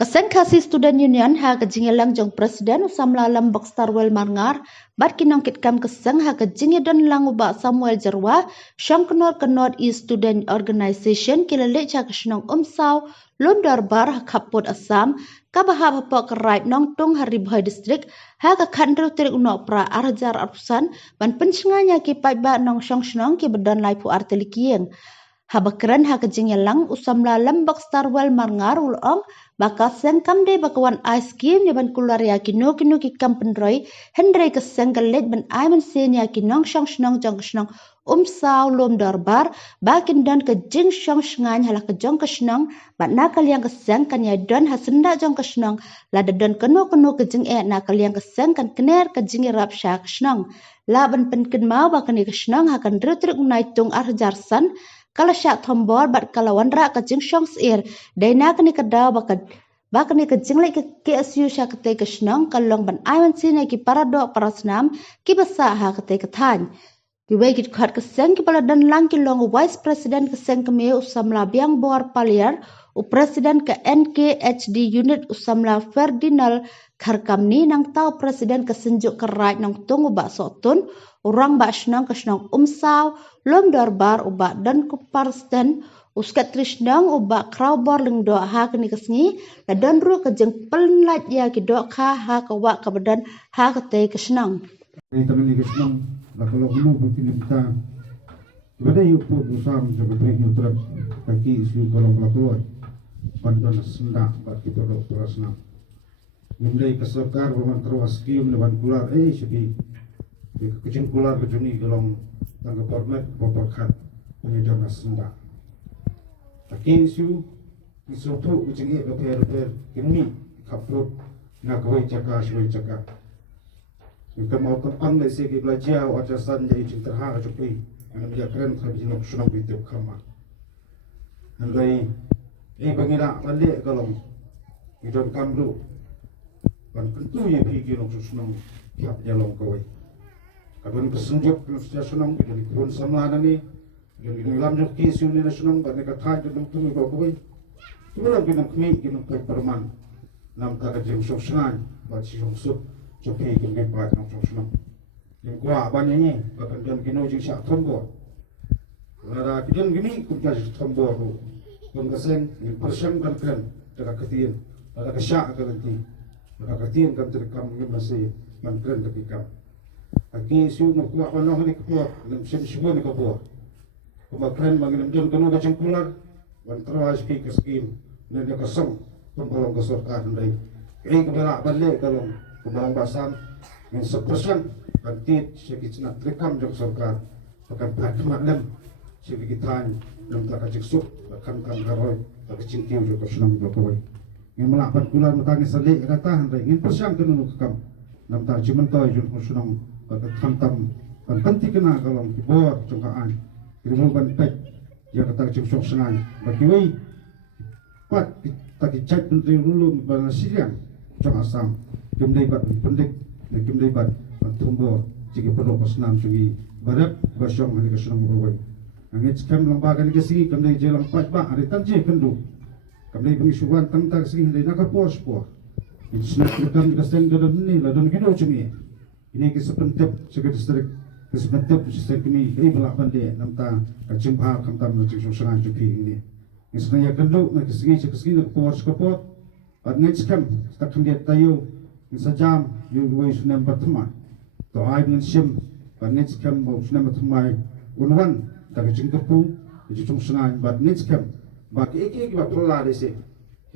Kasengkasi Student Union ha kajingelang jong Presiden usamla lambak Starwell Marngar bat kinongkit kam keseng ha kajingedon lang uba Samuel Jarwa syang kenor East Student Organization kilalik cha kesnong umsaw lom darbar ha kapot Assam kabahab hapok kerait nong tung Haribhai District ha kakandru tirik unok pra arjar arusan ban pensyenganya ki paiba nong syong snong ki bedan lai pu artelikieng. Habakran ha kajingelang usamla lambak Starwell Marngar ulong baka sengkam de bakawan ice cream ni ban kular ya kino ki kampendroi hendrai ke senggalet ban aiman sen ya kinong syong snong jong snong saw lom darbar bakin dan ke jing syong shngan hala ke jong ke snong bat nakal yang ke seng kan ya don ha senda jong ke snong lada don keno ke jing nakal yang ke seng kan kener ke jing rap sya ke snong la ban penken mau bakan ke snong ha kan drutrik unai tung arjarsan kalau syak tombol bat kalawan rak ke jing syong sir daina kini kedau bakan ni ke jing lek ke asu syak ke ke snong kalong ban aiman sin ki paradok parasnam ki basa ha ke tan Kiwai kit khat keseng kepala dan lang kilong Vice President keseng keme usamla biang bor paliar u Presiden ke NKHD unit usamla Ferdinand Kharkamni nang tau Presiden kesenjuk kerait nang tungu bak sotun orang bak senang kesenang saw lom darbar ubak dan kuparsten uskat trisnang ubak kraubor lengdo ha kini kesengi dan ru kejeng pelat ya kidok ha kawak kebadan ha kete kesenang. Kalau kamu berpindah pada yuput usam sebagai nyutrak kaki isu kalau keluar pada sendak bagi produk terasna. Mulai keserkar berman terus skim dengan kular sepi kucing kular kejuni gelong tangga format boporkat penyedang sendak. Kaki isu tu kucing repair kini kaput nak kawai cakap syuai cakap. Jika mau kepang dari segi belajar wajasan jadi cinta hak cukup, anda keren kalau jenuh senang itu kama. Andai pengira balik kalau hidup kamru, kan tentu ya pikir orang senang tiap jalan kawai. Kalau kesenjuk sudah senang jadi pun sama ni, jadi dalam joki sini senang kan mereka thai jadi tentu kawai. Tulang kita perman, nam tak ada jenguk senang, baca jenguk Joki kembali pada orang senang. Yang kuat banyak ni, bahkan dan kena uji syak tombol. Ada kian gini kita tombol tu, pengkaseng yang persang kan dekat ketian, ada kesyak kan nanti, ada ketian kan terkam ni masih mangkren terkam. Aki isu nak kuat mana ni kuat, dalam semua ni kuat. Kemakren mengenai jen kena kacang kular, terus pergi skim, dan dia kosong pembalong kesorkan dari. Ini keberak balik kalau Pembalang basam yang 1% bantit sedikit nak terekam jok sorkar akan pada maklum sedikit tan dalam tak kacik sup akan karoi tak cintiu jok senang berkawai yang melakukan kular matangis salik kata hendak ingin persiang kena nukam dalam tak cuman tahu jok senang pada tam dan penting kena kalau dibor congkaan dirimukan pek yang kata kacik sup senang bagi pat tak cek menteri dulu pada siang cong asam Kemdai bat pendik, kemdai bat tumbuh jika perlu kesenam sugi barat basyong hari kesenam berway. Angin skam lembaga ni kesini kemdai jelang pat hari tanjih kendu. Kemdai pengisuan tentang sini hari nak pos. Ini senak rekam kesen dalam ni lah dan kena cumi. Ini kesepentep sebagai distrik kesepentep distrik ini belak bandai namta kacim bahar kamtam nacik susangan cuki ini. Ini senak kendu nak kesini nak pos. Angin skam tak kendiat tayu. Sajam yung way sunam pertama, to ay ng sim, panits kam mo sunam pertama, unwan taga cingkapu, itu sungai, but nits kam, bak iki ba pola desi,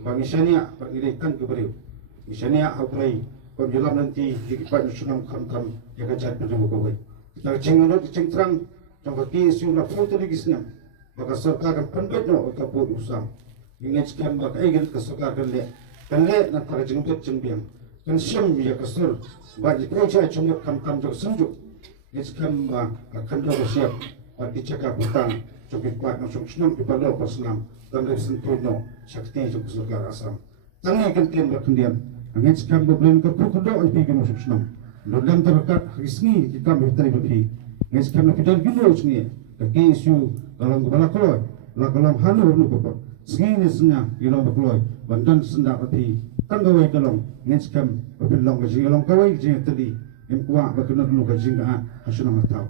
bang isania pagilikan ke beriu, isania aurai, kon julam nanti dikipat sunam kam yang kacat berjumpa kau, taga cingalot cingtrang, jangka kisi una foto lagi sunam, baka sarkar kan pendet no kaput usam, nits kam bak egel ke sarkar kan le na taga cingkap cingbiang. Kan siang dia kesel, bagi kerja cuma kam jauh senjuk, ni sekarang akan dah siap, bagi cakap petang, cukup kuat langsung senang di pada persenam, dan dari sentuhnya sakti cukup segar asam. Tangan kentian berkendian, ni sekarang berbelum kerja pergi masuk senam, dalam terdekat risni kita berteri berpi, ni sekarang kita gila sini, kaki isu dalam kepala keluar, dalam halu nu kopot, Sengini sengah ilong berkeluar bandan sendak hati tanggawai kelong ngenskam berpilong ke jingalong kawai jingat tadi kuat berkenal dulu ke jingaan hasunang tahu